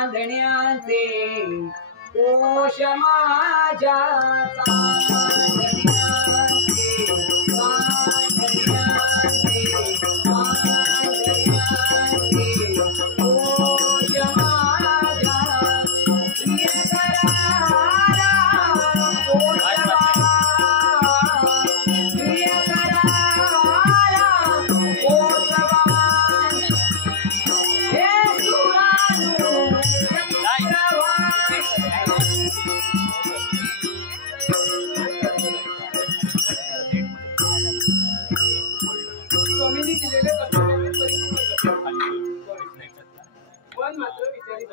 चांदण्याचे कोश माझ्या चांदण्याचे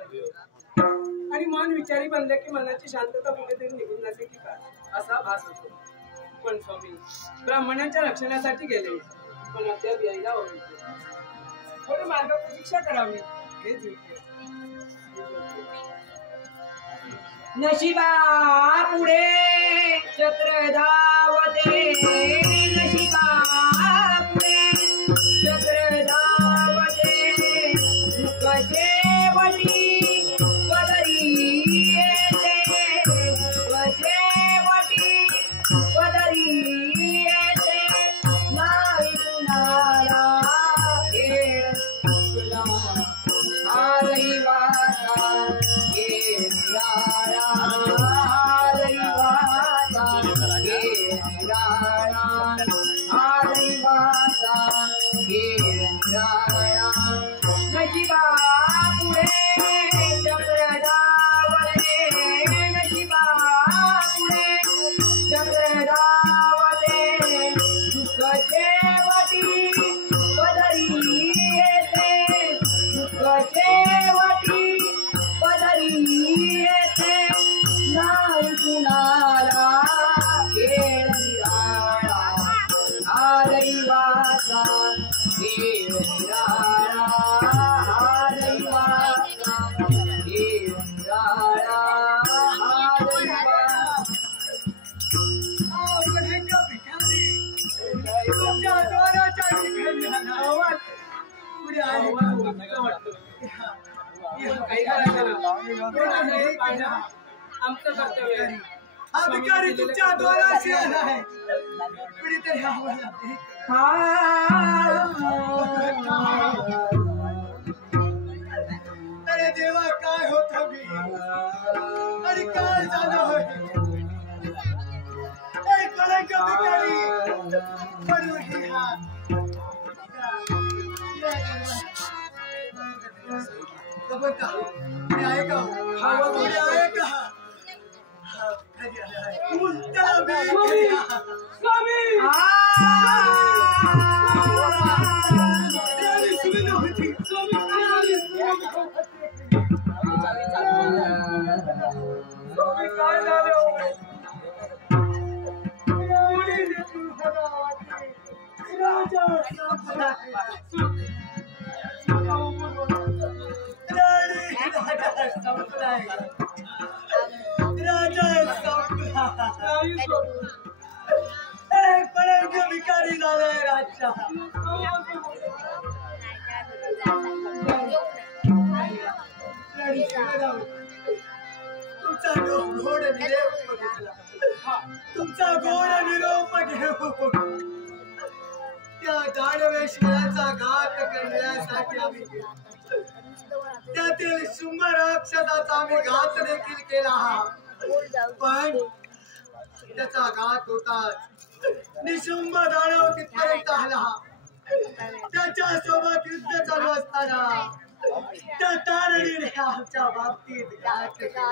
आणि मन विचारी बनले की मनाची शांतता कुठेतरी निघून जाते की काय असा भास होतो. पण स्वामी ब्राह्मणांच्या रक्षणासाठी गेले पण अद्याप यायला होते. थोडी मार्ग प्रतीक्षा करावी हेच नशिबा पुढे चक्र धावते नशिबा पुढे चक्र धावते कसे वटी पदरी येते कसे वटी पदरी येते नाही कुणाला खेळ तुला आलई वाचा आमचं कर्तव्य आहे. हा भिकारी तुमच्या द्वाराशी आला आहे. कुणीतरी आम्हाला अरे देवा काय होतं मी अरे काय झालं होय कलंक भिकारी म्हणून ही हात कबूतर मी आहे का मी आहे का भिकारी झालाय राजा तुमचा गोड निरोप तुमचा गोड निरोप घेऊ त्या दानवेश्वराचा घात करण्यासाठी आम्ही त्यातील शुंभ राक्षसाचा आम्ही घात देखील केला पण त्याचा घात होताच निशुंभ दानव तिथपर्यंत आला त्याच्या सोबत युद्ध चालू असताना त्या तारणीने आमच्या बाबतीत घात केला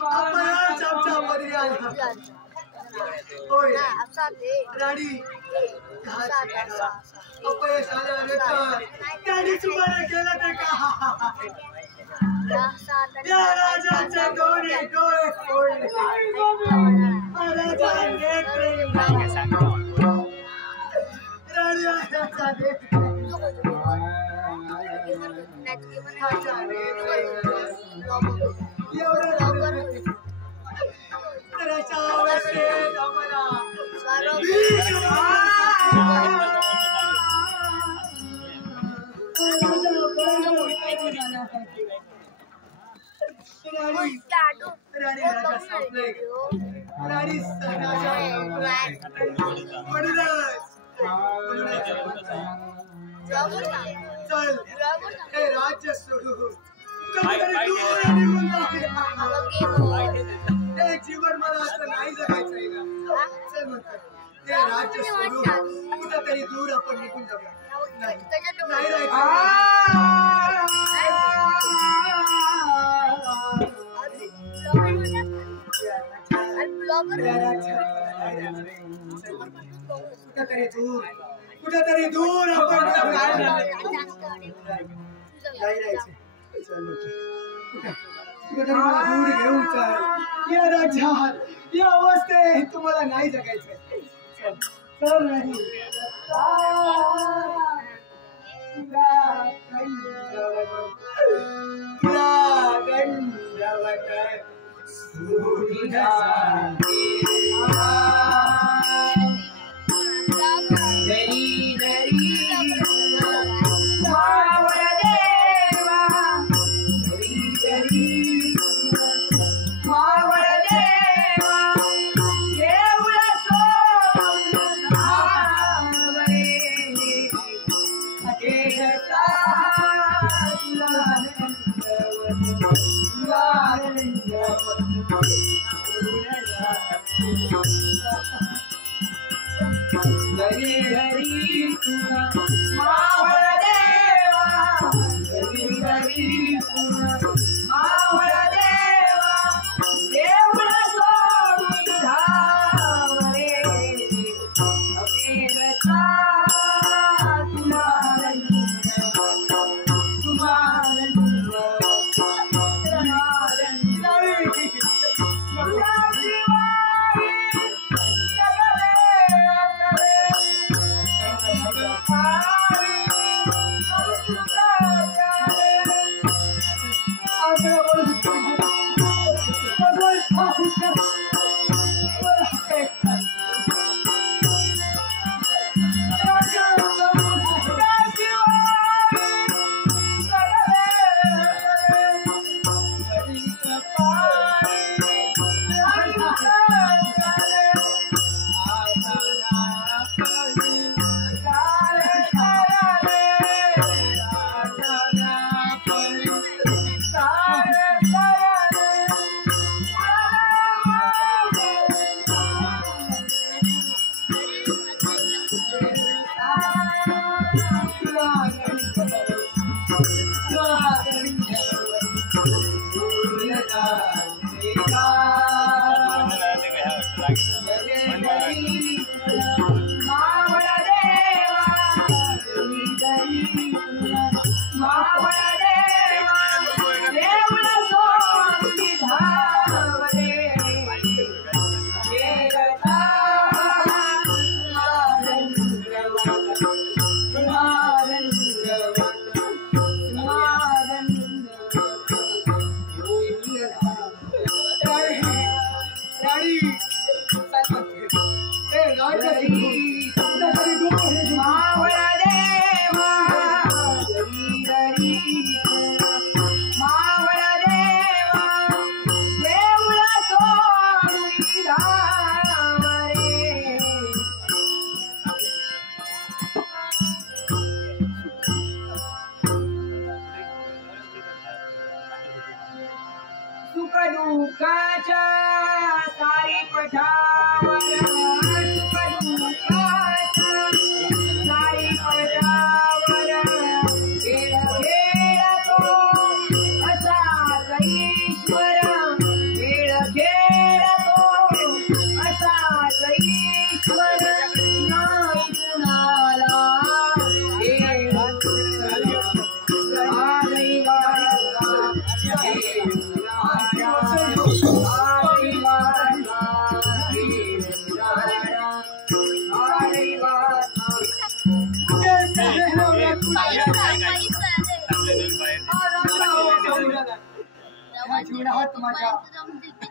अपराध आमच्या पदरी आला होय राणी अपयश आल्यानंतर त्यांनी तुम्हाला केलं ते का या राजाचे दोन्ही डोळे फोडले राजा नेत्र राणी राजा राणी राजा संपले राणी राजा चल हे राज्य सोडून हे जीवन मला असं नाही जगायचंय का चल म्हणतात ते राज्य सोडून कुठेतरी दूर आपण निघून जाऊया नाही कुठेतरी दूर आपण कुठेतरी मला दूर घेऊन चल या राज्यात या अवस्थेत तुम्हाला नाही जगायचं चल नाही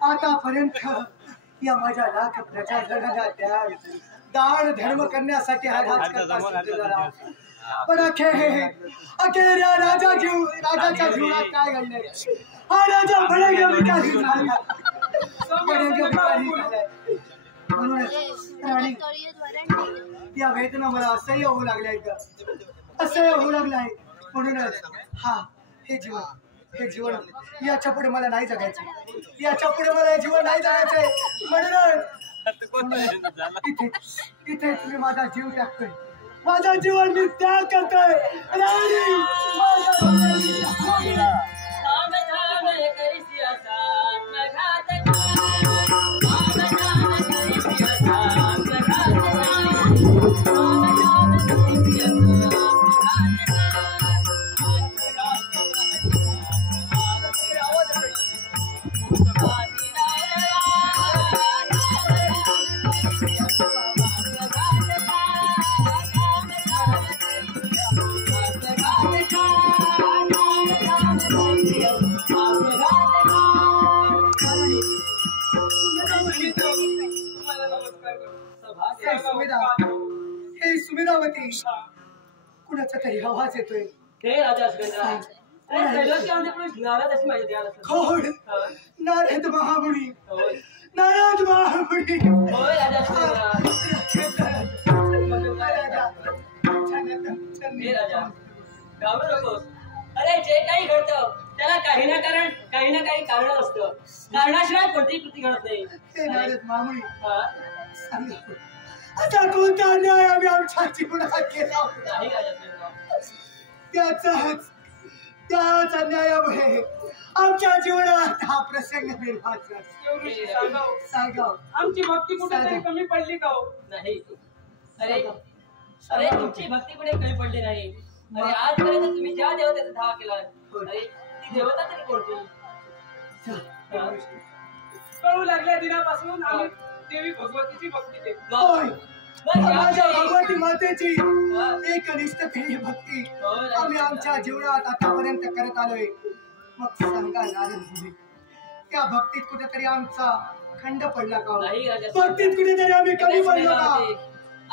आतापर्यंत या माझ्या लाख प्रजा त्याग दान धर्म करण्यासाठी हा राजकर्ता झाला पण अखेर राजाच्या जीवनात काय घडले हा राजा बडंग भिकारी झाला. बडंग भिकारी झालाय. म्हणूनच राणी या वेदना मला असह्य होऊ लागल्या आहेत, असह्य होऊ लागलाय. म्हणूनच हे जीवन याच्या पुढे मला नाही जगायचं, याच्या पुढे मला हे जीवन नाही जगायचंय. म्हणूनच इथे तुम्ही माझा जीव टाकतोय, माझा जीवन मी त्याग करतोय. राणी हे सुमिरावती कुणाचा तरी आवाज येतोय. कोण? नारद महामुनी, नारद महामुनी. अरे जे काही घडतं त्याला काही ना काही कारण असतं. कारणाशिवाय कोणतीही कृती घडत नाही. हे नारद महामुनी आता कोणता अन्याय आम्ही आमच्या जीवनात केला होता, त्याच अन्यायामुळे आमच्या जीवनात हा प्रसंग निर्माण झाला. सांगा आमची भक्ती कुठेतरी कमी पडली का हो? नाही. अरे तुमची भक्ती कुठे कमी पडली नाही. अरे आजपर्यंत तुम्ही ज्या देवतेचा धावा केला, अरे ती देवता तरी कोणती? कळू लागल्या दिनापासून आम्ही देवी भगवतीची भक्ती केली. माझ्या भगवती मातेची एकनिष्ठ भक्ती आम्ही आमच्या जीवनात आतापर्यंत करत आलोय. मग सांगा नारद मुनी, त्या भक्तीत कुठेतरी आमचा खंड पडला का? भक्तीत कुठेतरी आम्ही कमी पडलो का?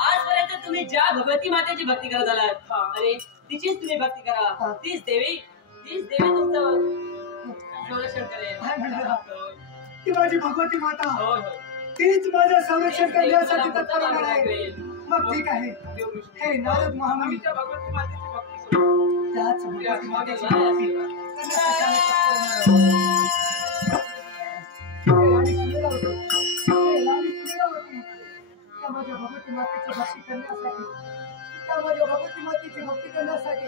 आजपर्यंत तुम्ही ज्या भगवती मातेची भक्ती करत आलात, अरे तिचीच तुम्ही भक्ती करा. तीच देवी तुमचं संरक्षण करेल. ती माझी भगवती माता, तीच माझं संरक्षण करण्यासाठी तत्पर होणार आहे. मग ठीक आहे. हे नारद महामुनी, भगवती मातेची भक्ती करू. त्याच भगवती मातेची भक्ती करण्यासाठी आम्ही तत्पर होणार आहोत. त्या माझ्या भगवती मातेची भक्ती करण्यासाठी, त्या माझ्या भगवती मातेची भक्ती करण्यासाठी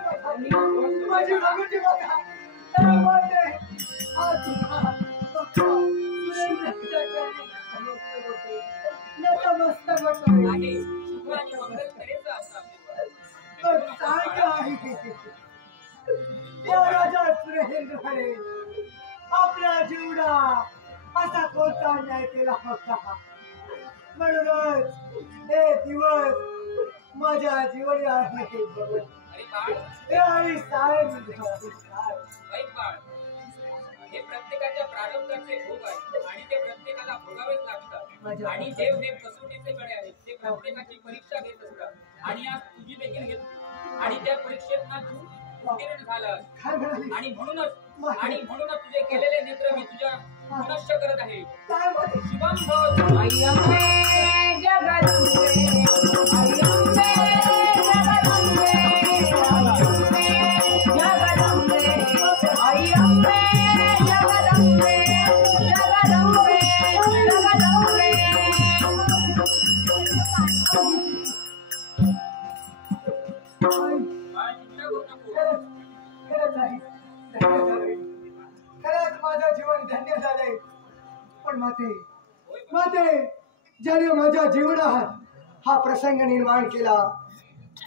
माझी भगवती बघा त्याला बोलते हा तुझा बघा सुरेंद्राच्या चरणी नमस्कार होते नतमस्तक होते आहे शुभ आणि मंगल करेचा असा आशीर्वाद. पण काय काय या राजा सुरेंद्राने आपला जीवडा असा कोणता अन्याय केला होता म्हणूनच हे दिवस माझ्या जीवनी आहे अरे बाळ हे आणि साहेब वाईट बाळ हे प्रत्येकाच्या प्रारब्धाचे भोग आहेत आणि ते प्रत्येकाला भोगावेच लागतात आणि देव हे कसोटीचे कडे आहेत ते प्रत्येकाची परीक्षा घेत असतात आणि आज तुझी देखील घेतली आणि त्या परीक्षेत ना तू उत्तीर्ण झालास काय म्हणाली आणि म्हणूनच तुझे केलेले नेत्र मी तुझ्या पुनश्च करत आहे काय म्हणाली शुभम भव अय्यम्मे जगदम्बे अय्यम्मे जगदम्बे जगदम्बे अय्यम्मे जगदम्बे जगदम्बे जगदम्बे बाळ चिंता करू नको खरंच आहे धन्य झाले खरंच माझं जीवन धन्य झालंय पण माते ज्याने माझ्या जीवनात हा प्रसंग निर्माण केला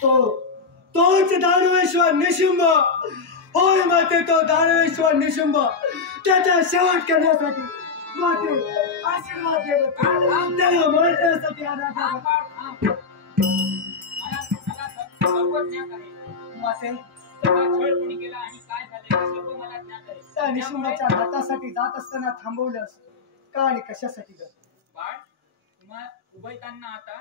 तोच दानवेश्वर निशुंभ होय माते तो दानवेश्वर निशुंभ त्याचा शेवट करण्यासाठी माते आशीर्वाद दे त्याला मारण्यासाठी थांब बाळ थांब मला सर्व ज्ञात आहे माते सगळा छळ कोणी केला आणि काय झाले हे सर्व मला ज्ञात आहे त्या निशुंभाच्या हातासाठी जात असताना थांबवलंस का आणि कशासाठी ग बाळ तुम्हा उभयतांना आता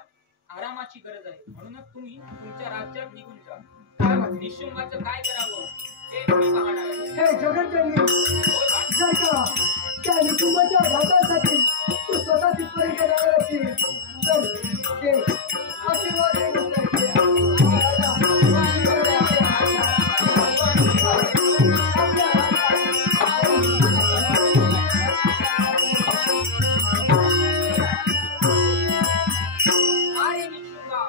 आरामाची गरज आहे म्हणूनच तुम्ही तुमच्या राज्यात निघून जा काय म्हणते निशुंभाचं काय करावं ते मी पाहणार आहे हे जगज्जननी होय बाळ जर का त्या निशुंभाच्या घातासाठी तू स्वतः तिथपर्यंत जाणार असेल तर ते आशीर्वाद दे अरे निशुंभा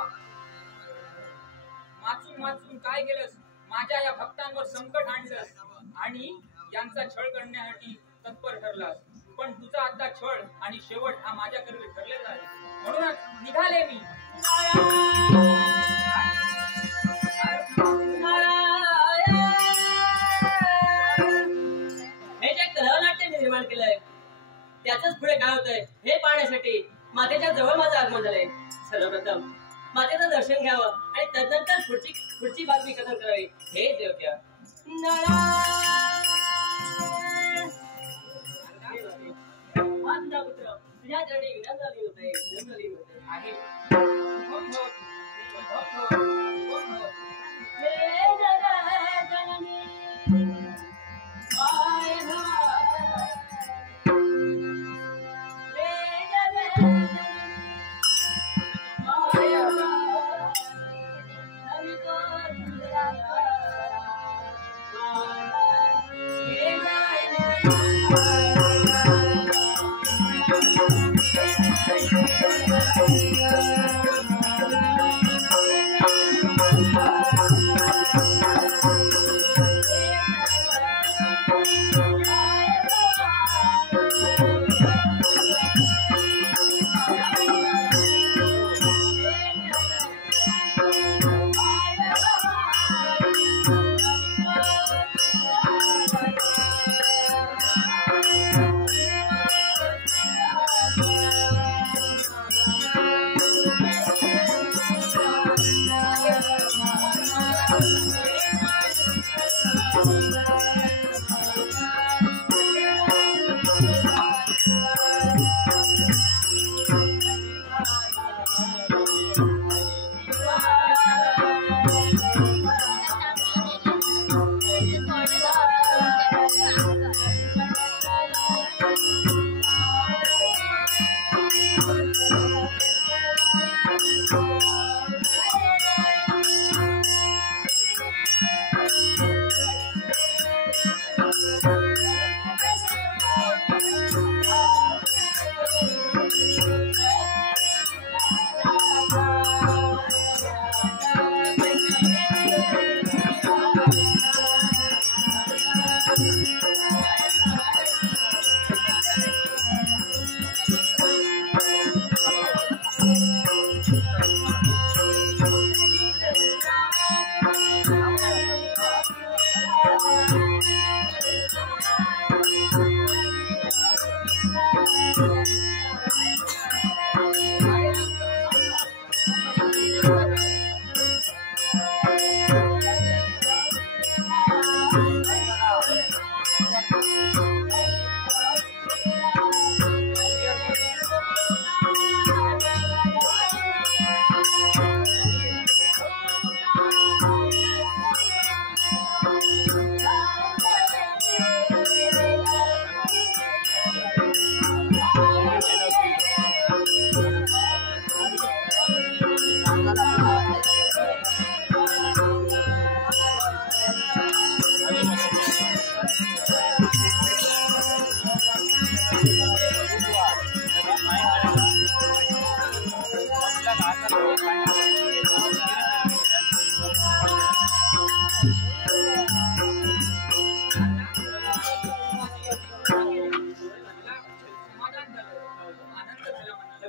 वाचून काय केलंस माझ्या या भक्तांवर संकट आणलंस आणि यांचा छळ करण्यासाठी तत्पर ठरलास पण तुझा आता छळ आणि शेवट हा माझ्याकडे ठरलेला आहे म्हणूनच निघाले मी हे जे कलानाट्य निर्माण केलंय त्याच पुढे काय होतंय हे पाहण्यासाठी मातेच्या जवळ माझं आगमन झालंय सर्वप्रथम मातेचं दर्शन घ्यावं आणि तदनंतर पुढची बातमी कथन करावी हे योग्य तुझा पुत्र तुझ्या चरणी विनम्रली होते आहे शुभम भव. शुभम भव. शुभम भव. हे जगज्जननी माय भवानी हे जगज्जननी माय भवानी नमितो तुझा हे जगज्जननी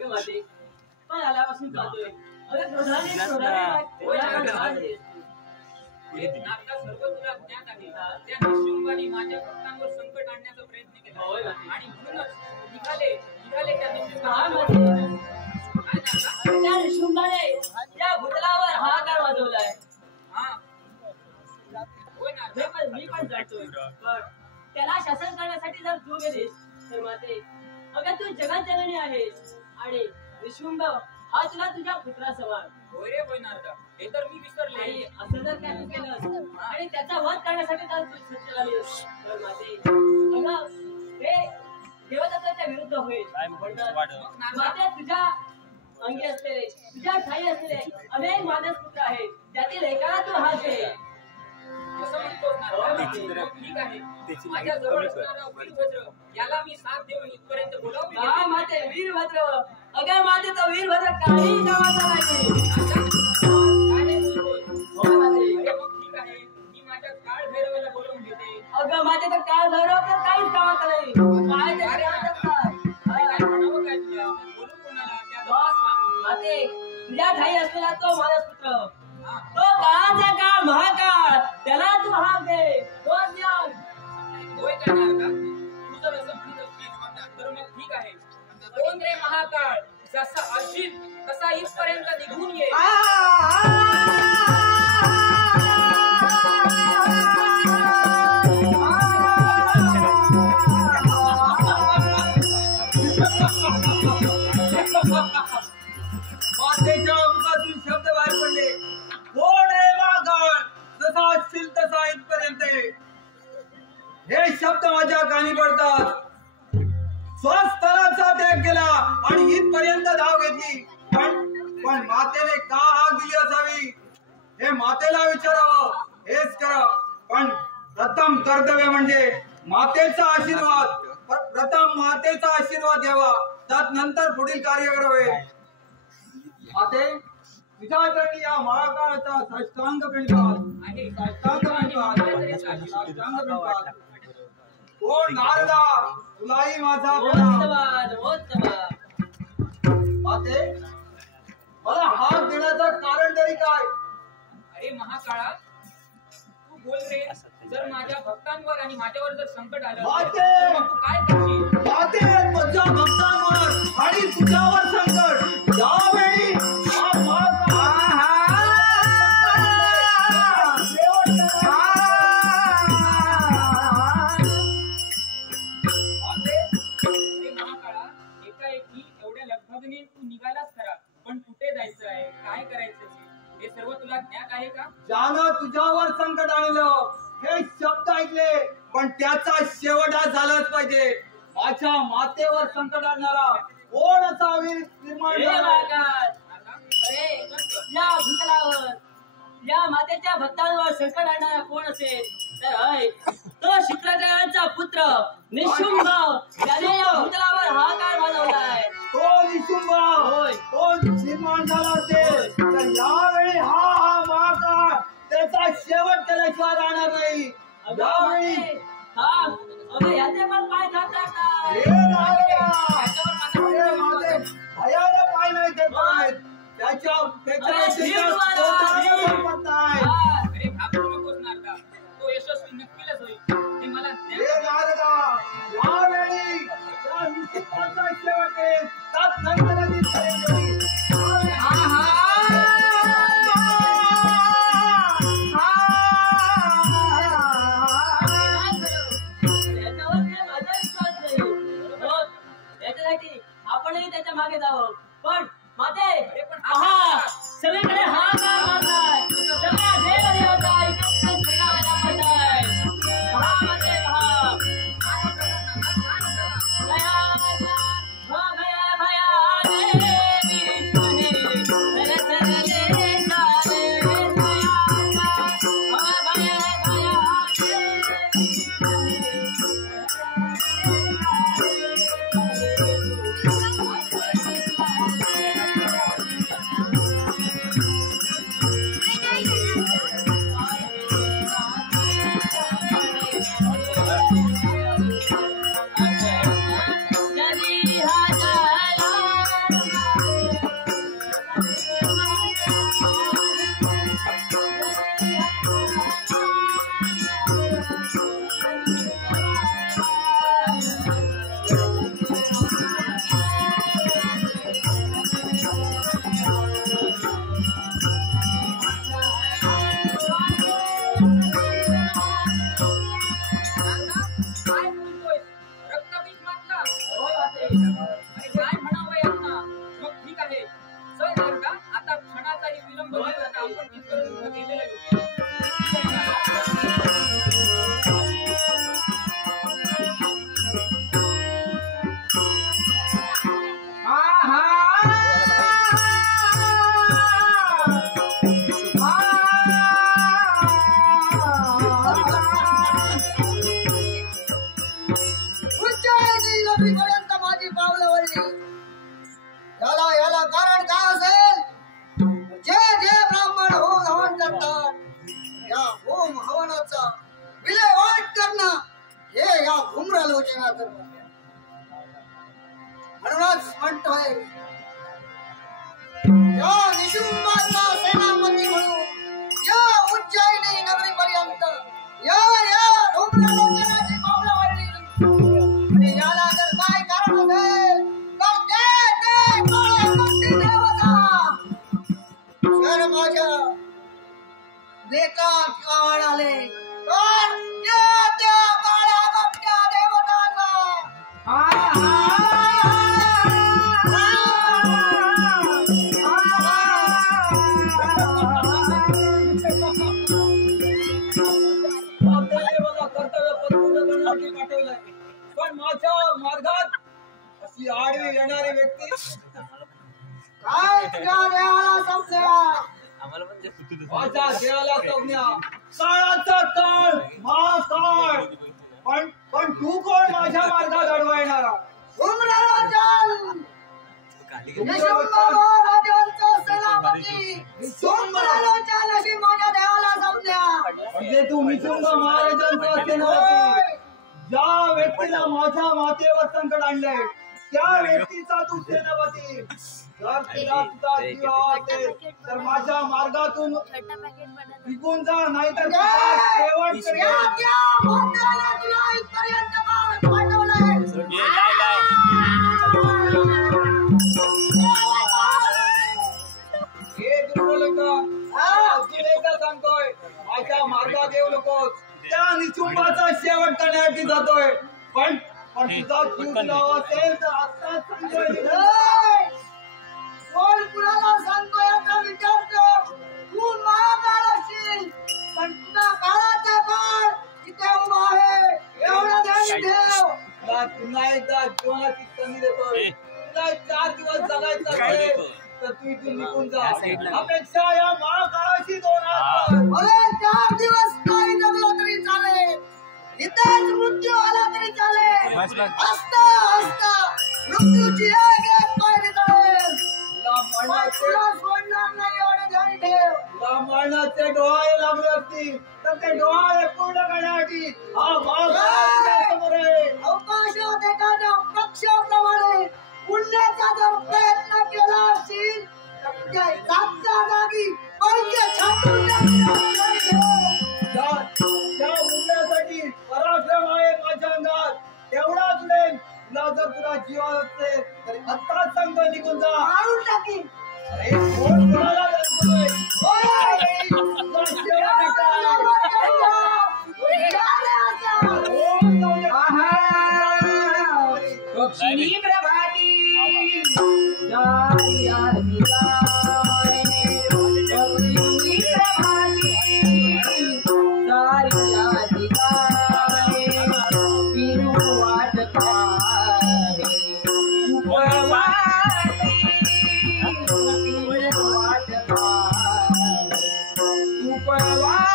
अगं माते पण आल्यापासून पाहतोय अगं क्रोधाने होय नारदा सर्व तुला ज्ञात आहे. त्या निशुंभाने माझ्या भक्तांवर संकट आणण्याचा प्रयत्न केला होय आणि म्हणूनच निघाले त्या त्या निशुंभाने त्या भूतलावर हाहाकार वाजवलाय. मी पण जातोय पण त्याला शासन करण्यासाठी जर तू गेलीस तर माते अगं तू जगात जननी आहेस आणि निशुंभ हा तुला तुझ्या पुत्रासमान. होय रे होय नारदा हे तर मी विसरले. आणि असं जर काय तू केलं आणि त्याचा वध करण्यासाठी जर तू सज्ज झालीस तर माते अगं हे देवदत्ताच्या विरुद्ध होईल. माते तुझ्या अंगी असलेले तुझ्या ठाई असलेले अनेक मानस पुत्र आहेत त्यातील एकाला तू हात घे. असं म्हणतोस नारदा ठीक आहे. माझ्या जवळ असणारा वीरभद्र याला मी साथ देऊन इथपर्यंत बोलावून काय माते वीरभद्र अगं माते तो वीरभद्र काही कामाचा नाही. काय बोलतोस? होय माते अरे मग ठीक आहे मी माझ्या काळ भैरवाला बोलावून घेते. अगं माते तर काळ भैरव तर काहीच कामाचा नाही. काय ते कामातच काय नाही. म्हणावं काय तुला बोलू कोणाला त्या बस माते तुझ्या ठाई असलेला तो मानस पुत्र तो काळाचा काळ महाकाळ त्याला तू हात दे. तो ज्ञान होय काय नारदा तू जर असं म्हणत असशील तर मग ठीक आहे. कोण रे महाकाळ जसा अशील तसा इथपर्यंत निघून ये. मातेच्या मुखातून शब्द बाहेर पडले. कोण आहे महाकाळ जसा असशील तसा इथपर्यंत ये. हे शब्द माझ्या कानी पडतात. स्वस्थळाचा त्याग केला आणि इथपर्यंत धाव घेतली. पण मातेने का हाक दिली असावी हे मातेला विचारावं. हेच करा. पण प्रथम कर्तव्य म्हणजे मातेचा आशीर्वाद. प्रथम मातेचा आशीर्वाद घ्यावा त्यानंतर पुढील कार्य करावे. माते तुझ्या चरणी या महाकाळाचा साष्टांग प्रणिपात आहे साष्टांग प्रणिपात साष्टांग प्रणिपात. कोण नारदा तुलाही माझा प्रणाम. माते मला हाक देण्याचं कारण तरी काय. अरे महाकाळा तू बोल रे. जर माझ्या भक्तांवर आणि माझ्यावर जर संकट आलं माते! तर मग तू काय करशील. माते माझ्या भक्तांवर आणि तुझ्यावर संकट यावेळी हा अरे महाकाळा एकाएकी एवढ्या लगबगीने तू निघालाच खरा पण कुठे जायचं आहे काय करायचं हे सर्व तुला ज्ञात आहे का. ज्यानं तुझ्यावर संकट आणलं हे शब्द ऐकले पण त्याचा शेवट हा झालाच पाहिजे. माझ्या मातेवर संकट आणणारा कोण असा निर्माण हे झाला. महाकाळ अरे या भूतलावर या मातेच्या भक्तांवर संकट आणणारा कोण असेल तर हय तो शुक्राचार्यांचा पुत्र निशुंभ त्याने या भूतलावर हाहाकार वाजवलाय. तो निशुंभ होय. तो निर्माण झाला असेल तर यावेळी हा महाकाळ त्याचा शेवट केल्याशिवाय राहणार नाही. यावेळी अगं याचे पण पाय थांबतात. हे नारदा, हे माझे भयाला पाय नाही देत आहेत. त्याच्या अरे शिव शरीरात महाराज, पोटाला संपत नाही. अरे घाबरू नकोस नारदा तो यशस्वी नक्कीच होईल हे मला ज्ञात हे नारदा यावेळी त्या निश्चिताचा शेवट येईल. त्यानंतर आधी पर्यंत होईल. याच्यावर काय माझा विश्वास नाही. बरोबर. याच्यासाठी आपणही त्याच्या मागे जावं. पण माते पहा सगळीकडे हाहाकार मारताय. सगळ्या देवदेवता एकत्र सगळ्याला मारताय. पहा माते पहा. भया भया देवी विश्वने चले चले सारे भया भया देवी विश्वने आपण तिथपर्यंत गेलेलं आहे. पर्यंत माझी पावलं वळली. याला कारण काय असेल? जे जे ब्राह्मण होम हवन करतात या होम हवनाचा विल्हेवाट करणं हे या धूम्रलोचनाचं म्हणूनच म्हणतोय या निशुंभाचा सेनापती म्हणून या उज्जैनी नगरीपर्यंत या धूम्रलोचनाची पावलं वळली. आणि याला जर काय कारण असेल तर ते काळ्या कपटी देवता जर माझ्या लेकात काळ आले तर त्या काळ्या कपट्या देवतांना कर्तव्य पूर्ण करण्यासाठी पाठवलंय. पण माझ्या मार्गात अशी आडवी येणारी व्यक्ती काय तुझ्या देहाला समजा माझ्या देहाला संज्ञा काळाचा काळ महाकाळ. पण तू कोण माझ्या मार्गात अडवायणारा? धूम्रलोचन राजांचा सेनापती धूम्रलोचन अशी माझ्या देहाला समजा. म्हणजे तू निशुंभ महाराजांचा सेनापती. ज्या व्यक्तीला माझ्या मातेवर संकट आणलंय त्या व्यक्तीचा तू सेनापती. जर तुला तुझा जीव असेल तर माझ्या मार्गातून निघून जा, नाहीतर तुझा शेवट करेल. हे दुर्बलोचन अजून एकदा सांगतोय माझ्या मार्गात येऊ नकोस. त्या निशुंभाचा शेवट करण्यासाठी जातोय. पण तुझा जीव तुला असेल तर आत्ताच सांगतोय. कोण कुणाला सांगतोय याचा विचार कर. तू महाकाळ असशील पण तुझा काळाचा काळ इथे उभा आहे एवढं ध्यान ठेव. तुला पुन्हा एकदा जीवनाची संधी देतोय. तुला 4 दिवस जगायचं असेल तर तू इथून निघून जा. अपेक्षा या महाकाळाशी 2 हात कर. भले 4 दिवस नाही जगलो तरी चालेल. इथेच मृत्यू आला तरी चालेल. हसता मृत्यूची एक पायरी चढेल. तुला सोडणार नाही एवढं ध्यान ठेव. तुला मरणाचे डोळे लागले असतील तर ते डोळे पूर्ण करण्यासाठी हा महाकाळ तुझ्यासमोर आहे. अवकाशात एखाद्या पक्षाप्रमाणे पुण्याचा जर प्रयत्न केला असशील तर तुझ्या जागच्या जागी पैसे छाटून त्या उडण्यासाठी पराक्रम आहे माझ्या अंगात तेवढाच उडेल. तुला जर तुला जीवा असेल तर आत्ताच सांगतो निघून जा. मारून टाकीन. अरे कोण कोणाला सांगतोय? तुला शेवट लक्ष्मी प्रभाती जारी आदिवाय. लक्ष्मी प्रभाती जारी आदिवाय. पिरू वाटतारे उपवासी. पिरू वाटतारे उपवासी.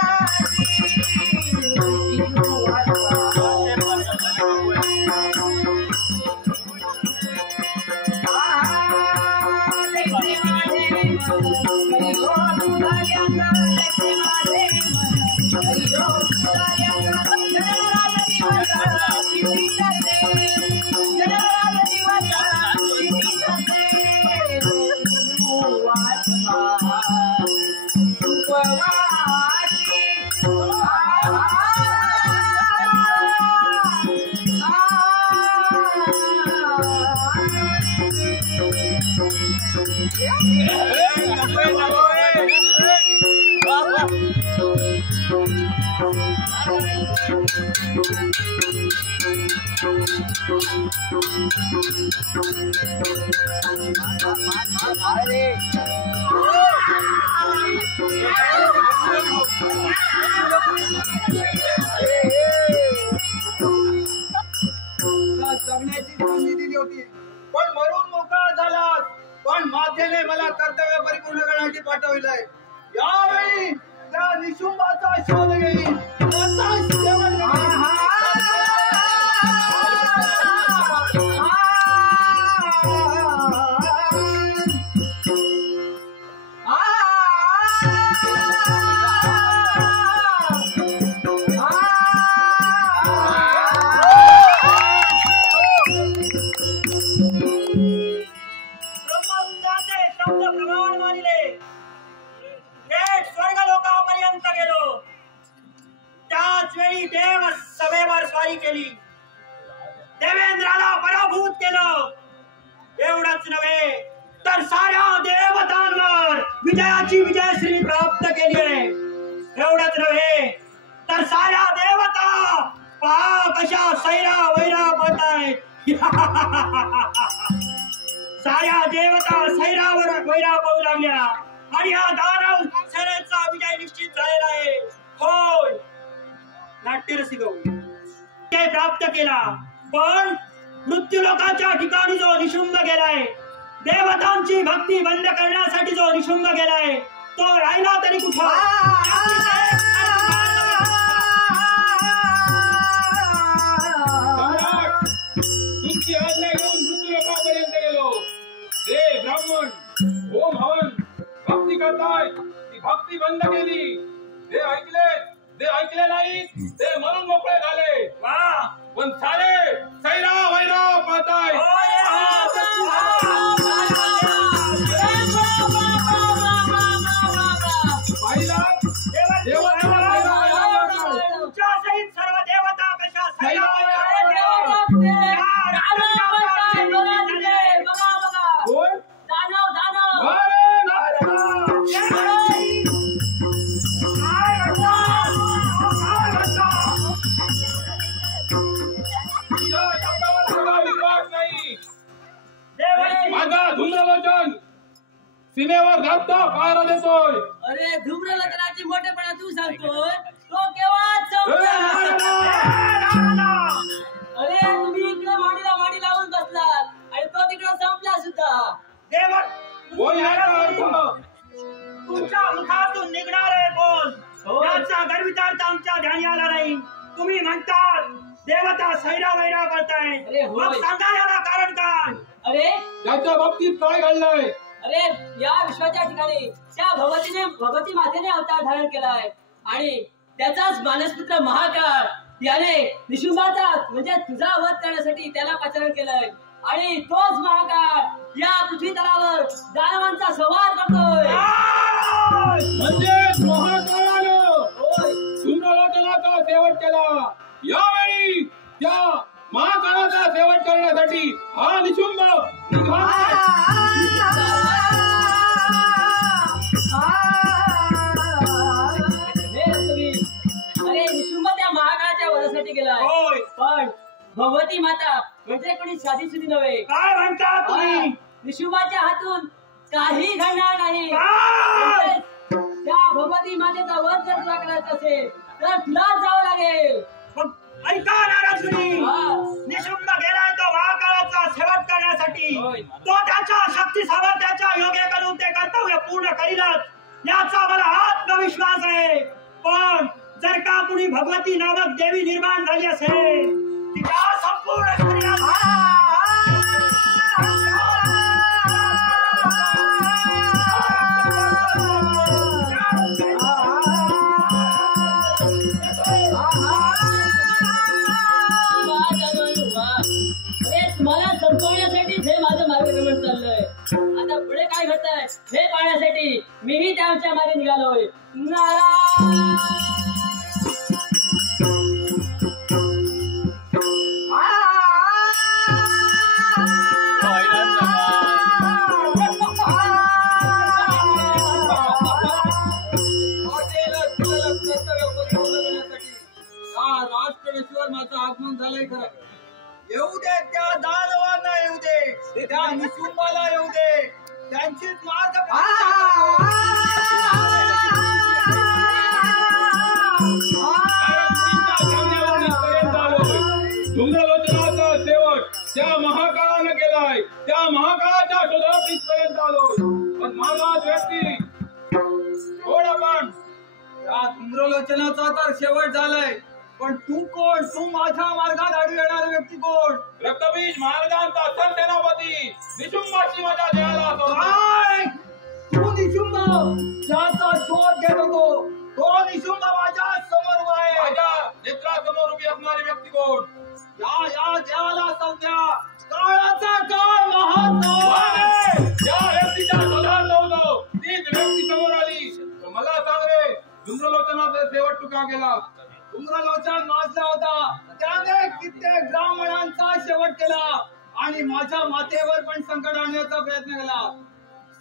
पिरू वाटतारे मातेने मला कर्तव्य परिपूर्ण करण्यासाठी पाठविलंय. यावेळी त्या निशुंभाचा शोध घेईन. त्याचा सेवन करीन. देव सभेवर स्वारी केली. देवेंद्राला पराभूत केलं. एवढंच नव्हे तर साऱ्या देवतांवर विजयाची विजयश्री प्राप्त केली आहे. एवढंच नव्हे तर साऱ्या देवता पहा कशा सैरा वैरा पळतायत. साऱ्या देवता सैरावर वैरा पळू लागल्या आणि या दानव सेनेचा विजय निश्चित झालेला आहे. होय, नाट्यरसिक विजय प्राप्त केला. पण मृत्यूलोकाच्या ठिकाणी जो निशुंभ गेलाय, देवतांची भक्ती बंद करण्यासाठी जो निशुंभ गेलाय, तो राहिला तरी कुठं? तुमची आज्ञा घेऊन मृत्यूलोकापर्यंत गेलो. जे ब्राह्मण ओम हवन भक्ती करताय, ती भक्ती बंद केली. ते ऐकले नाही, ते मरून मोकळे झाले. पण सारे सैरा वैरा पाहताय. पाहिला तुमच्यासहित सर्व देवता कशा सैरा माझा धूम्रलोचन सीमेवर जास्त पहारा देतोय. अरे धूम्रलोचनाची मोठेपणा तू सांगतोय, तो केव्हाच संपला. अरे तुम्ही इकडे मांडीला मांडी लावून बसलात आणि तो तिकडे संपला सुद्धा. तुमच्या मुखातून निघणारे बोल याचा गर्वितार्थ आमच्या ध्यानी आला नाही. तुम्ही म्हणतात देवता सैरा वैरा करताय, मग सांगा याला कारण काय? अरे त्याच्या बाबतीत काय घडलंय? अरे या विश्वाच्या ठिकाणी त्या भगवती मातेने अवतार धारण केलाय आणि त्याचाच मानसपुत्र महाकाळ याने निशुंभाचा म्हणजे तुझा वध करण्यासाठी त्याला पाचारण केलंय आणि तोच महाकाळ या पृथ्वी तलावर दानवांचा संहार करतोय. म्हणजे महाकाळानं धूम्रलोचनाचा शेवट केला. यावेळी त्या महाकाळाचा शेवट करण्यासाठी हा निशुंभ निघाला. अरे निशुंभ त्या महाकाळाच्या वधासाठी गेलाय. पण भगवती माता म्हणजे कोणी साधी सुधी नव्हे. काय म्हणता तुम्ही? निशुंभाच्या हातून काही घडणार नाही. म्हणजे त्या भगवती मातेचा वध जर तुला करायचा असेल तर तुलाच जावं लागेल. ऐका नाराज तुम्ही. निशुंभ गेलाय तो महाकाळाचा शेवट करण्यासाठी. तो त्याच्या शक्ती सामर्थ्याच्या योग्य करून ते कर्तव्य पूर्ण करीलच याचा मला आत्मविश्वास आहे. पण जर का कुणी भगवती नामक देवी निर्माण झाली असेल तिच्या संपूर्ण शरीरात मला संपवण्यासाठीच हे माझं मार्गक्रमण चाललंय. आता पुढे काय घडतंय हे पाहण्यासाठी मीही त्यांच्या मागे निघालोय. माझं आगमन झालंय खरं. येऊ दे त्या दानवांना, येऊ दे त्या निशुंभाला, येऊ दे त्यांचीच मार्ग. धूम्रलोचनाचा शेवट त्या महाकाळानं केलाय. त्या महाकाळाच्या शोधात इथपर्यंत आलोय. पण मागात व्यक्ती कोण आपण? या धूम्रलोचनाचा तर शेवट झालाय, पण तू कोण? तू माझ्या मार्गात आडवी येणारा व्यक्ती कोण? रक्तबीज महाराजांचा सर सेनापती निशुंभाची माझ्या देहाला काय? तू निशुंभ ज्याचा शोध घेत होतो, तो निशुंभ माझ्या समोर उभा आहे. माझ्या नेत्रासमोर उभी असणारी व्यक्ती कोण? या देवाला संध्या काळाचा काळ महान या व्यक्तीच्या शोधात नव्हतो, तीच व्यक्ती समोर आली. तर मला सांग रे, धूम्रलोचनाचा शेवट तू का केला? धूम्रलोचन माजला होता, त्याने कित्येक ब्राह्मणांचा शेवट केला आणि माझ्या मातेवर पण संकट आणण्याचा प्रयत्न केला.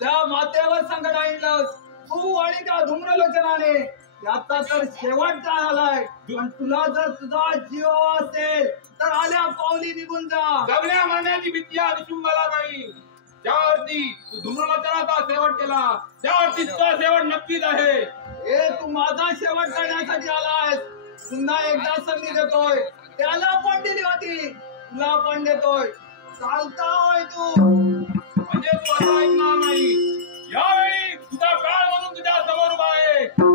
त्या मातेवर संकट आणलं तू आणि त्या धूम्रलोचनाने. याचा तर शेवट काय झालाय? पण तुला जर तुझा जीव असेल तर आल्या पावली निघून जा. जगण्या मरण्याची भीती निशुंभाला नाही. ज्यावरती तू धूम्रलोचनाचा शेवट केला, त्यावरती तुझा शेवट नक्कीच आहे. हे तू माझा शेवट करण्यासाठी आलायस. पुन्हा एकदा संधी देतोय, त्याला पण दिली होती, तुला पण देतोय. चालता होय तू? म्हणजे तू आता ऐकणार नाही. यावेळी तुझा काळ म्हणून तुझ्या समोर उभा आहे. पण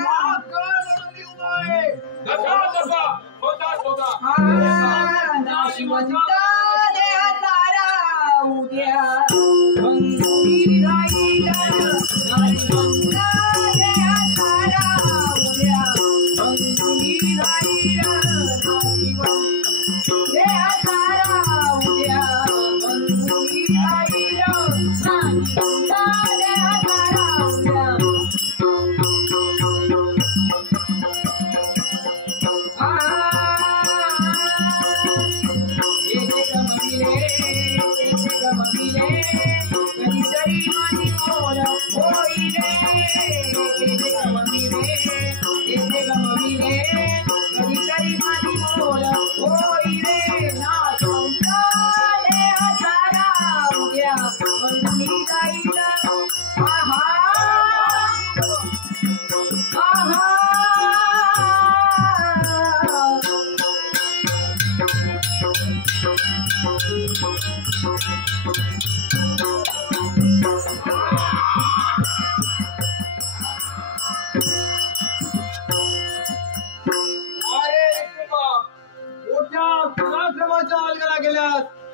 महा काळ म्हणून मी उभा आहे. दशा दशा शोधा शोधा. नाशिवंत देह तारा उद्या अंगुली राहील. नाशिवंत देह तारा उद्या अंगुली राहील. नाशिवंत देह तारा उद्या अंगुली राहील. नाशिवंत देह तारा उद्या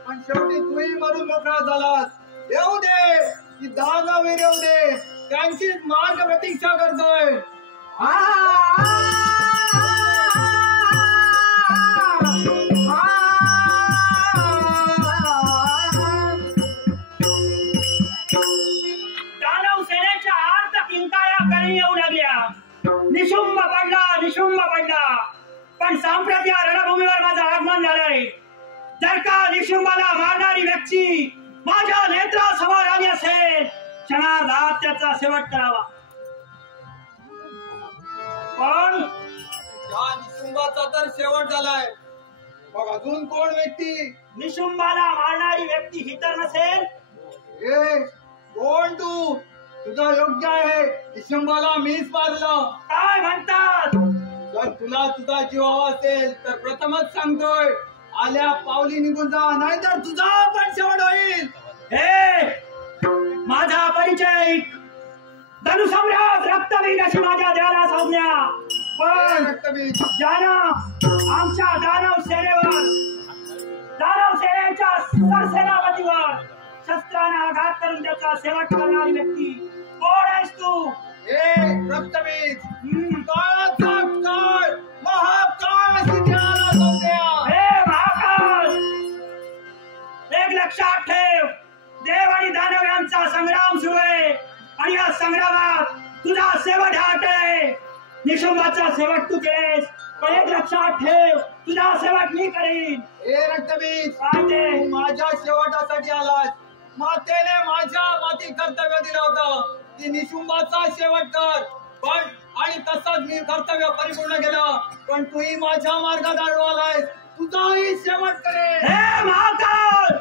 पण शेवटी तूही मरून मोकळा झालास. येऊ दे की दानवीर येऊ दे, त्यांची मार्ग प्रतीक्षा करतोय. दानव सेनेच्या आर्त किंकाळ्या करी येऊ लागल्या. निशुंभ पडला. पण सांप्रत या रणभूमीवर माझं आगमन झालंय. जर का निशुंभाला मारणारी व्यक्ती माझ्या नेत्रासमोर आली असेल, क्षणार्धात त्याचा शेवट करावा. पण या निशुंभाचा तर शेवट झालाय. मग अजून कोण व्यक्ती? निशुंभाला मारणारी व्यक्ती ही तर नसेल. ए कोण तू? तुझं योग्य आहे, निशुंभाला मीच मारलं. काय म्हणतात? जर तुला तुझा जीव हवा असेल तर प्रथमच सांगतोय, आल्या पावली निघून जा, नाहीतर तुझा पण शेवट होईल. हे माझा परिचय धनुसम्राट रक्तबीज अशी माझ्या देवाला संज्ञा. पण रक्तबीज ज्यानं आमच्या दानव सेनेच्या सरसेनापतीवर शस्त्राने आघात करून त्याचा शेवट करणारी व्यक्ती कोण आहेस तू? हे रक्तबीज काळाचा काळ महाकाळ अशी देवाला संज्ञा. हे महाकाल, एक लक्षात ठेव, देव आणि दानव यांचा संग्राम सुरू आहे आणि या संग्रामात तुझा शेवट हाट आहे. निशुंभाचा शेवट तू केलेस, पण एक लक्षात ठेव, तुझा शेवट मी करीन. हे रक्तबीज काय ते? तू माझ्या शेवटासाठी आलास. मातेने माझ्या माती कर्तव्य दिलं होतं की निशुंभाचा शेवट कर, पण आणि तसंच मी कर्तव्य परिपूर्ण केलं. पण तूही माझ्या मार्गात अडवालायस, तुझाही शेवट करेल. हे महाकाल,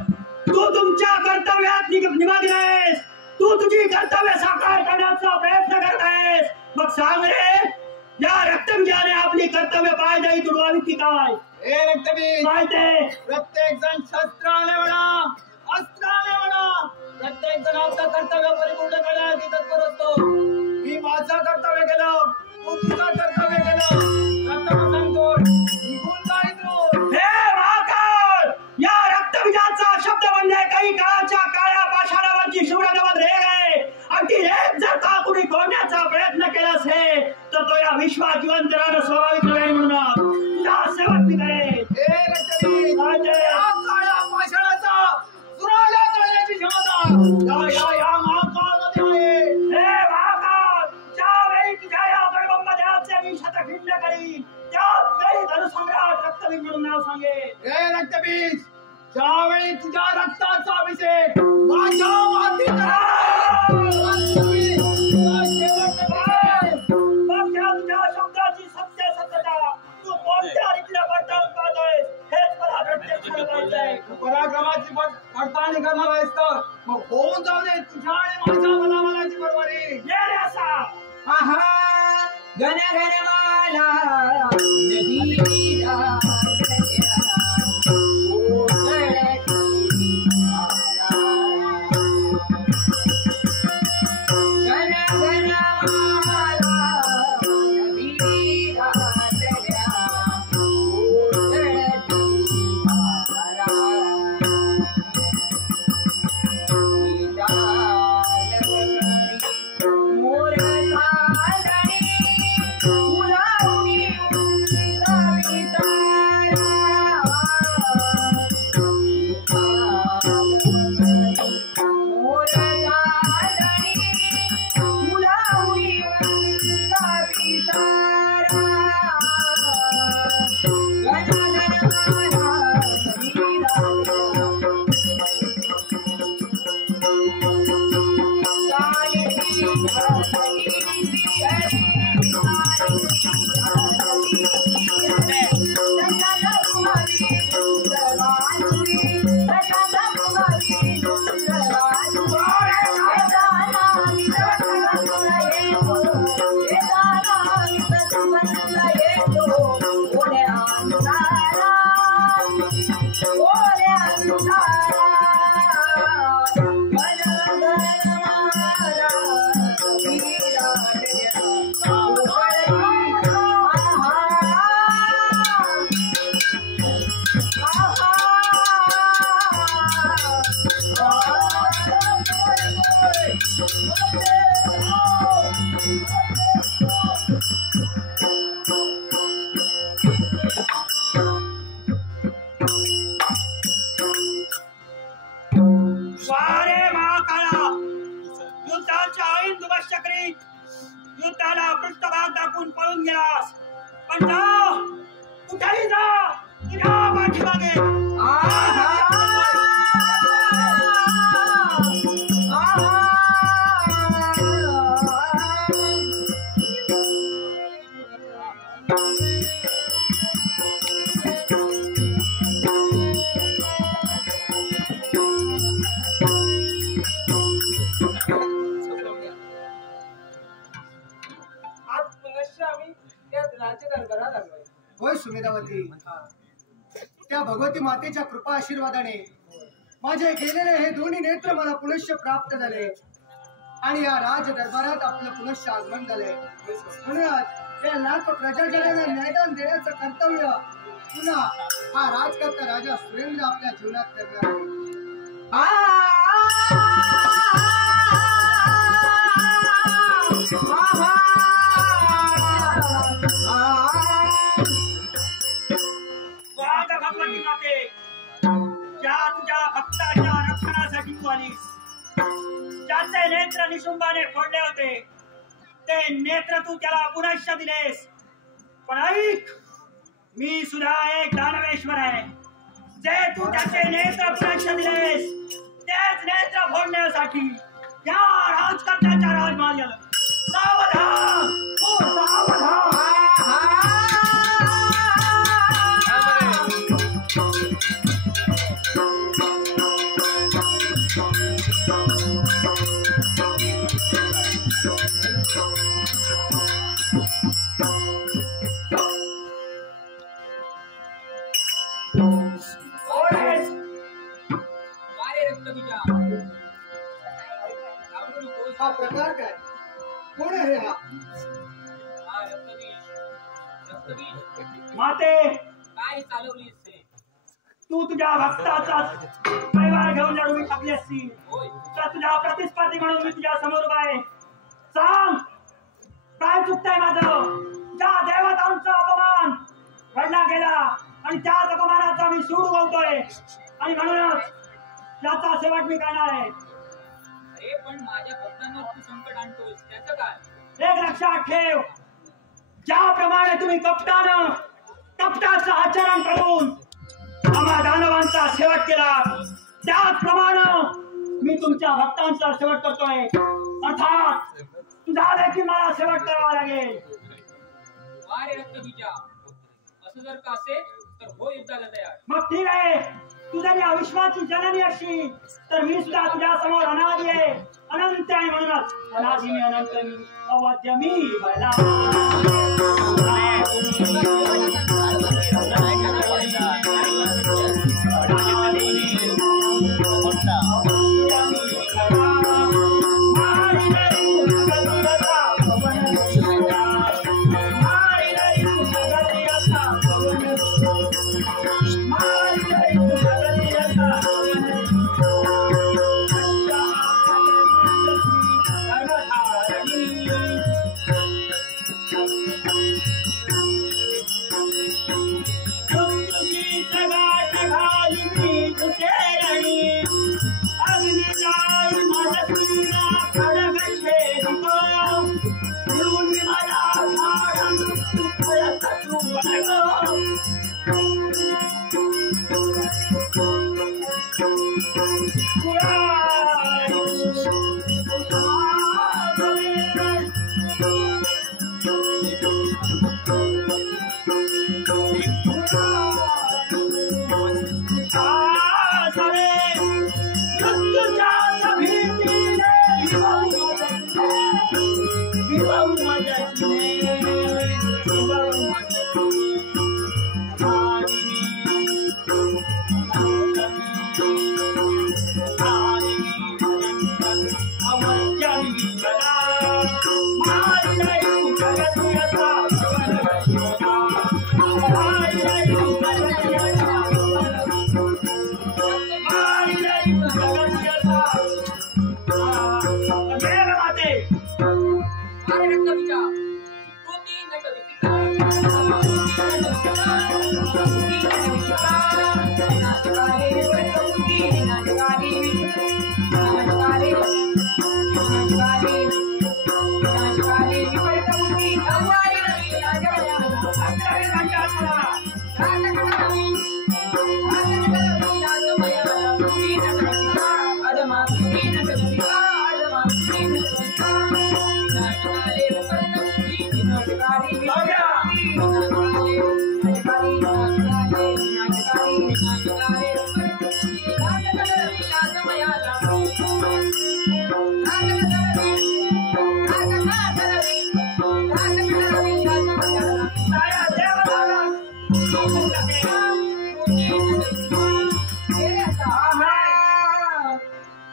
तू तुमच्या कर्तव्यात निमग्नेस. तू तुझी कर्तव्य साकार करण्याचा प्रयत्न करत आहेस. मग सांग रे, या रक्तबीजाने आपली कर्तव्य पायदळी तुडवावी की काय? हे रक्तबीज काय ते? प्रत्येक जण शस्त्राने म्हणा, अस्त्राने म्हणा, प्रत्येक एक जण आपलं कर्तव्य परिपूर्ण करण्यासाठी तत्पर असतो. मी माझं कर्तव्य केलं, तू तुझं कर्तव्य केलं. कर्तव्य सांगतो निघून जा इथून. हे महाकाल, या रक्तबीजाचा शब्द म्हणजे काही काळाच्या काळ्या पाषाणावरची शिवराजावर रेग आहे. आणि ती रेग जर का कुणी तोडण्याचा प्रयत्न केला असेल तर तो या विश्वात जिवंत राहणं स्वाभाविक नाही. म्हणून तुझा सेवक मी करेन. हे रक्तबीज, या काळ्या पाषाणाचा सुराला तोडण्याची क्षमता या महाकाळामध्ये आहे. हे महाकाल, ज्यावेळी तुझ्या या गडबंबाच्या मी शतखिंड करीन त्याच वेळी धनुसम्राट रक्तबीज म्हणून नाव सांगेन. हे रक्तबीज, ज्यावेळी तुझ्या रक्ताचा अभिषेक माझ्या मातीत मग त्या तुझ्या शब्दाची सत्यता तू कोणत्या रीतीला पडताळून पाहतोय हेच मला प्रत्यक्ष बघायचंय. पराक्रमाची पडताळणी करणार आहेस तर मग होऊन जाऊ दे तुझ्या आणि माझ्या मनामनाची बरोबरी. ये रे असा आहा गण गणमाला नदीला युद्धाला पृष्ठभाग दाखवून पळून गेलास. पण जा, कुठेही जा, तुझ्या पाठीमागे होय सुमेधावती, त्या भगवती मातेच्या कृपा आशीर्वादाने माझे गेलेले हे दोन्ही नेत्र मला पुनश्च प्राप्त झाले आणि या राज दरबारात आपलं पुनश्च आगमन झाले. म्हणूनच या लाख प्रजाजनांना न्यायदान देण्याचं कर्तव्य पुन्हा हा राजकर्ता राजा सुरेंद्र आपल्या जीवनात करणार आहे. भगवती माते, ज्या तुझ्या भक्ताच्या रक्षणासाठी तू आलीस, ज्याचे नेत्र निशुंभाने फोडले होते ते नेत्र तू त्याला पुनश्च दिलेस. पण ऐक, मी सुद्धा एक दानवेश्वर आहे. जे तू त्याचे नेत्र पुनश्च दिलेस तेच नेत्र फोडण्यासाठी या राजकर्त्याच्या राजमार्गाला सावधान, तू सावधान. हा प्रकार काय? कोण आहे हा? हा रक्तबीज माते काय चालवलीस ते? तू तुझ्या भक्ताचा परिवार घेऊन लढवी टाकली असती होय तर तुझ्या प्रतिस्पर्धी म्हणून मी तुझ्या समोर उभा आहे. सांग काय चुकतंय माझं? ज्या देवतांचा अपमान घडला गेला आणि त्याच अपमानाचा मी सूड उगवतोय आणि म्हणूनच त्याचा शेवट मी करणार आहे. अरे पण माझ्या भक्तांवर तू संकट आणतोस त्याचं काय? एक लक्षात ठेव, ज्याप्रमाणे तुम्ही कपटाचं आचरण करून आम्हा दानवांचा शेवट केला त्याचप्रमाणे मी तुमच्या भक्तांचा शेवट करतोय. अर्थात तुझा देखील मला शेवट करावा लागेल. वारे रक्तबीजा असं जर का असेल तर हो युद्धाला तयार. मग ठीक आहे, तू जरी अविश्वाची जननी असशील तर मी सुद्धा तुझ्या समोर अनादी आहे, अनंत आहे. म्हणूनच अनादी मी अनंत मी अवध्य मी बला.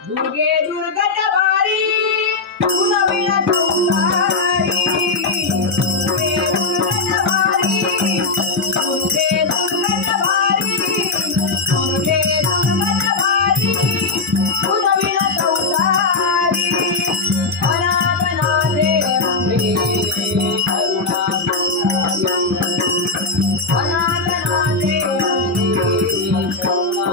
दुर्गे दुर्गत भारी गुलाबीला तुंगारी दुर्गे दुर्गत भारी दुर्गे दुर्गत भारी दुर्गे दुर्गत भारी गुलाबीला तुंगारी अनाथनाथे अंबे करुणा अनाथनाथे अंबे करुणा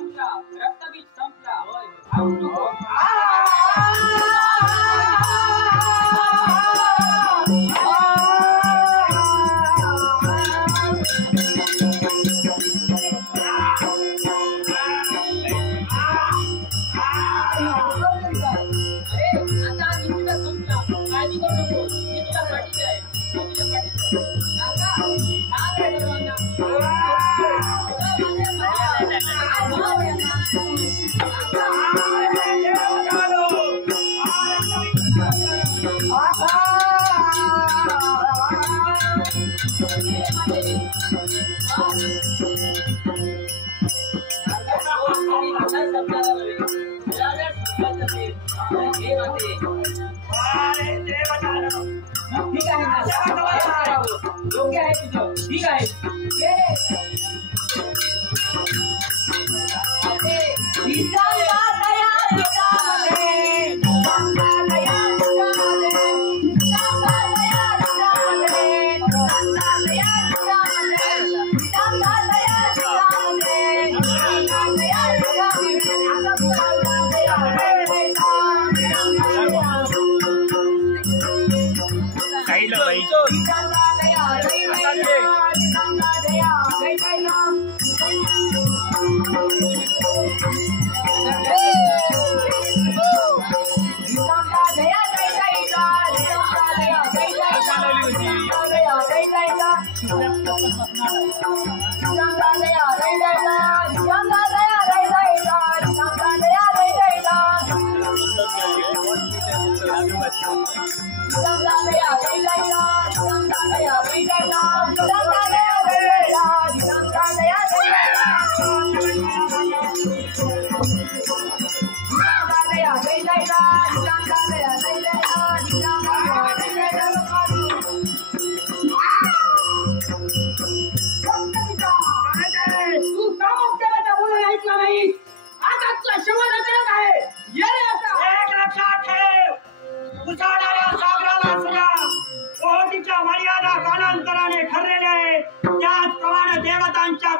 संपला, रक्तबीज संपला. होय, भाऊ नको. योग्य आहे तुझं, ठीक आहे.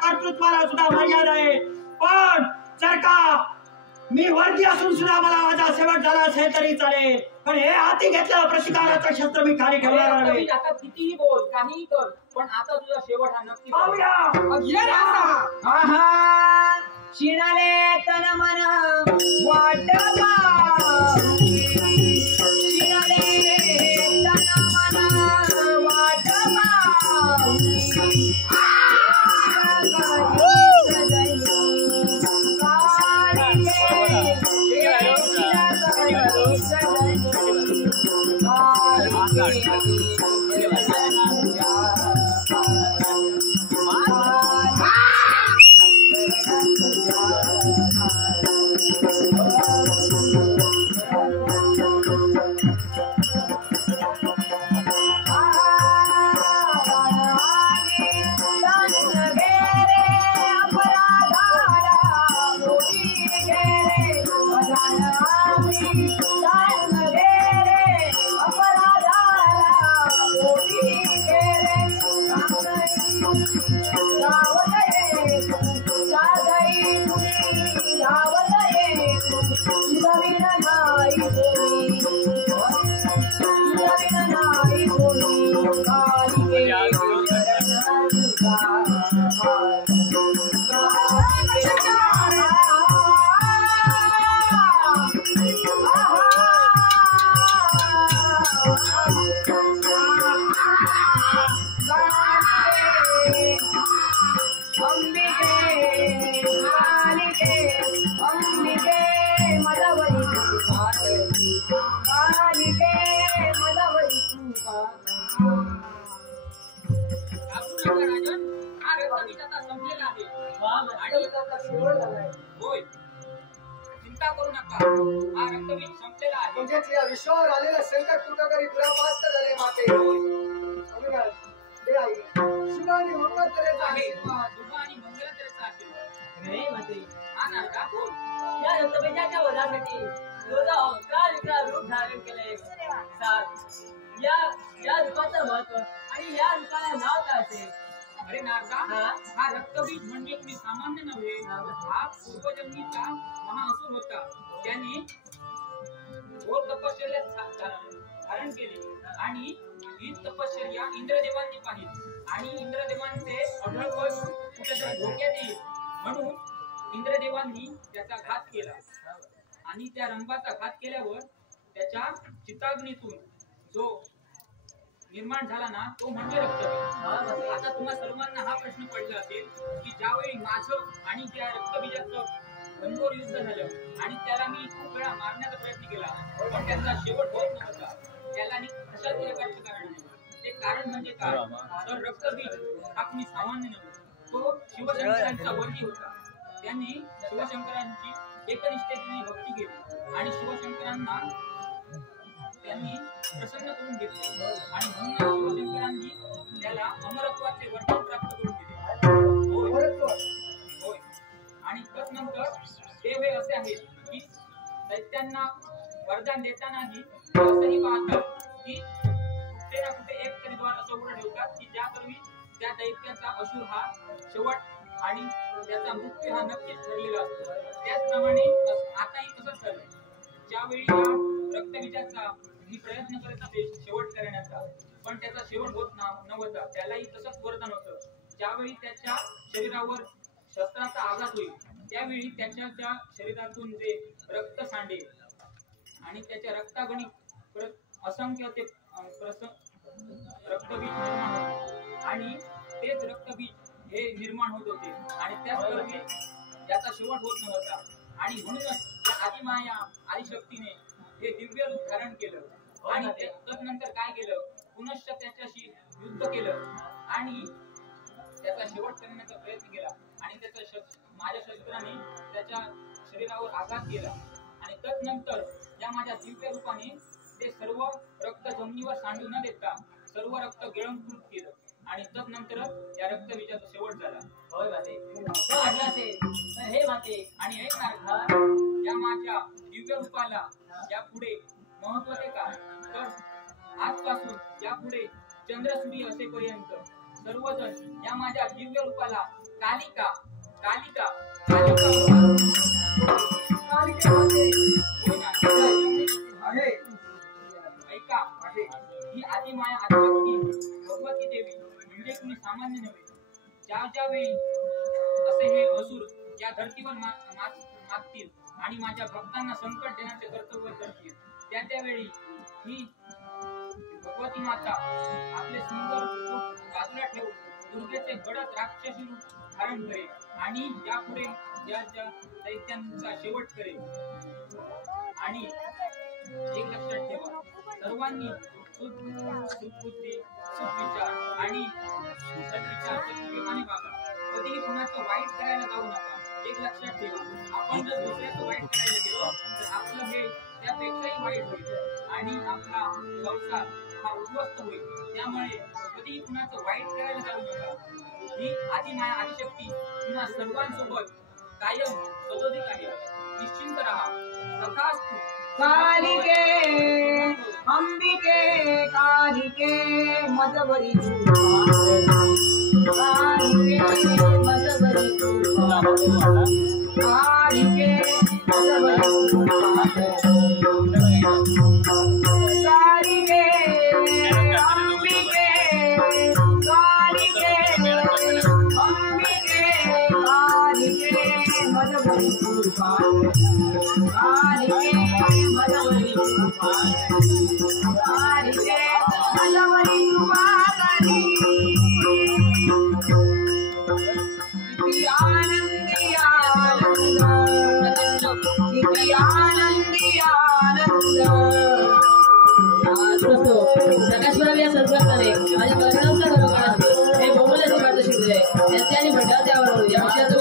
कर्तृत्वाला सुद्धा मर्यादा आहे. पण जर का मी वर्दी असून सुद्धा मला माझा शेवट झाला असेल तरी चालेल, पण हे हाती घेतलं प्रतिकाराचं शस्त्र मी खाली ठेवणार नाही. आता कितीही बोल, काहीही कर, पण आता तुझा शेवट हा नक्की पाहूया. शिणाले तन मन वाटवा, शिणाले तन मन वाटवा, चिंता करू नका, हा रक्तबीज संपलेला आहे. म्हणजेच या विश्वावर आलेलं संकट कुठेतरी दुरापास्त झाले माते. हे आई शुभ आणि मंगळतेचा आशीर्वाद. शुभ आणि मंगळतेचा आशीर्वाद. नाही माते, हा नारदा बोल. या रक्तबीजाच्या वधासाठी तुझा अवतार विकराळ रूप धारण केले. या रूपाचं महत्व आणि या रूपाला नाव काय असेल? अरे नारदा, हा रक्तबीज म्हणजे कुणी सामान्य नव्हे, हा पूर्वजन्मीचा महाअसुर होता. त्याने घोर तपश्चर्या धारण केली आणि ही तपश्चर्या इंद्रदेवांनी पाहिली आणि इंद्रदेवांचे अढळपण कुठेतरी धोक्यात येईल म्हणून इंद्रदेवांनी त्याचा घात केला आणि त्या रंभाचा घात केल्यावर त्याच्या चिताग्नीतून जो निर्माण झाला ना तो म्हणजे रक्तबीज. आता तुम्हा सर्वांना हा प्रश्न पडला असेल की ज्यावेळी माझं आणि त्या रक्तबीजाचं घनघोर युद्ध झालं आणि त्याला मी खूप वेळा मारण्याचा प्रयत्न केला पण त्यांचा शेवट होत नव्हता, त्याला कशाच प्रकारचं कारण नाही. ते कारण म्हणजे काय तर रक्तबीज हा कुणी सामान्य नव्हे, तो शिवशंकरांचा वर्गी होता. त्यांनी शिवशंकरांची एकनिष्ठेने भक्ती केली आणि शिवशंकरांना त्यांनी प्रसन्न करून घेतले आणि म्हणून शिवशंकरांनी त्याला अमरत्वाचे वरदान प्राप्त करून दिले. होय. आणि तदनंतर देव हे असे आहेत की दैत्यांना वरदान देतानाही असंही पाहतात की कुठे ना कुठे एक तरी द्वार असं उघडं ठेवतात की ज्यापूर्वी त्या दैत्याचा असुर हा शेवट आणि त्याचा मृत्यू हा नक्कीच ठरलेला असतो. त्याचप्रमाणे आताही तसंच झालं. ज्यावेळी या रक्तबीजाचा मी प्रयत्न करत असे शेवट करण्याचा पण त्याचा शेवट होत नव्हता, त्यालाही तसंच वरदान होतं. ज्यावेळी त्याच्या शरीरावर शस्त्राचा आघात होईल त्यावेळी त्याच्या शरीरातून जे रक्त सांडेल आणि त्याच्या रक्तागणी परत असंख्य ते रक्तबीज निर्माण होते आणि तेच रक्तबीज हे निर्माण होत होते आणि त्याचबरोबर त्याचा शेवट होत नव्हता. आणि म्हणूनच आदिमाया आदिशक्तीने हे दिव्य रूप धारण केलं आणि तदनंतर काय केलं पुनश्च त्याच्याशी युद्ध केलं आणि त्याचा शेवट करण्याचा प्रयत्न केला आणि त्याचा माझ्या शस्त्राने त्याच्या शरीरावर आघात केला आणि तदनंतर या माझ्या दिव्य रूपाने ते सर्व रक्त जमिनीवर सांडू न देता सर्व रक्त गिळंकृत केलं आणि तदनंतर या रक्तबीजाचा शेवट झाला. होय माते. हे माते आणि एक नारद या माझ्या दिव्य रूपाला यापुढे महत्व आहे का तर आजपासून यापुढे चंद्रसूर्य असेपर्यंत सर्वजण या माझ्या दिव्य रूपाला कालिका कालिका ऐका ही आदिमाया आदिशक्ती भगवती देवी म्हणजे कुणी सामान्य नव्हे. ज्या वेळी असे हे असुर या धर्तीवर मागतील आणि माझ्या भक्तांना संकट देण्याचे कर्तव्य करतील त्यावेळी ही भगवती माता आपले सुंदर रूप बाजूला ठेवून दुर्गेचे गडद राक्षसी रूप धारण करेल आणि यापुढे या दैत्यांचा शेवट करेल. आणि एक लक्षात ठेवा सर्वांनी सुबुद्धी सुविचार आणि सद्विचाराने वागा. कधीही कुणाचं वाईट करायला जाऊ नका. एक लक्षात ठेवा आपण जर दुसऱ्याचं वाईट करायला गेलो तर आपलं हे त्यापेक्षाही वाईट होईल आणि आपला संसार हा उद्ध्वस्त होईल. त्यामुळे कधीही कुणाचं वाईट करायला जाऊ नका. ही आदिमाया आदिशक्ती पुन्हा सर्वांसोबत कायम सदोदित आहे. निश्चिंत राहा. तथास्तु. कालिके अंबिके कालिके मदवरी कालिके मदवरी कालिके मदवरी कालिके अंबिके कालिके अंबिके कालिके मदवरी कालिके मदवरी कालिके मदवरी सुवागरी इति आनंदी आनंद इति आनंदी आनंद. प्रकाशभराव या संस्कृताने माझ्या कल्पनांचा खरोखर हे बहुमूल्य शिकले त्याचे आणि भटाचे आवडले या विषयाचं